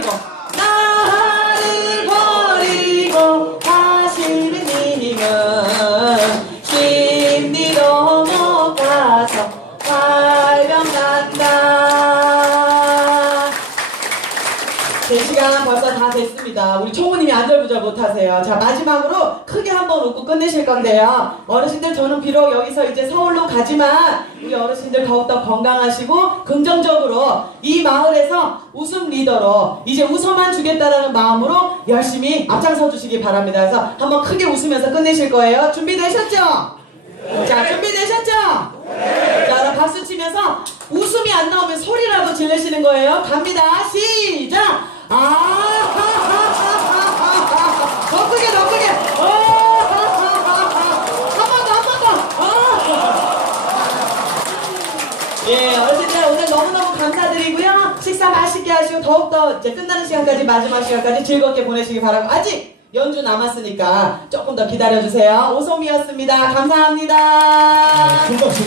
나를 버리고 나를 버리고 하시는 님은 심리 넘어가서 발병난다 제 시간 벌써 다 됐습니다. 우리 총무님이 안절부절 못하세요. 자 마지막으로 크게 한번 웃고 끝내실 건데요. 어르신들 저는 비록 여기서 이제 서울로 가지만 우리 어르신들 더욱더 건강하시고 긍정적으로 이 마을에서 웃음 리더로 이제 웃어만 주겠다라는 마음으로 열심히 앞장서 주시기 바랍니다. 그래서 한번 크게 웃으면서 끝내실 거예요. 준비되셨죠? 자 준비되셨죠? 자 그럼 박수 치면서 웃음이 안 나오면 소리라도 지르시는 거예요. 갑니다. 시작. 아, 더 크게 더 크게. 한번 더, 한 번 더. 아. 예, 어르신들 오늘 너무너무 감사드리고요. 식사 맛있게 하시고 더욱더 이제 끝나는 시간까지 마지막 시간까지 즐겁게 보내시기 바라고 아직 연주 남았으니까 조금 더 기다려주세요. 오솜이었습니다. 감사합니다. 큰 박수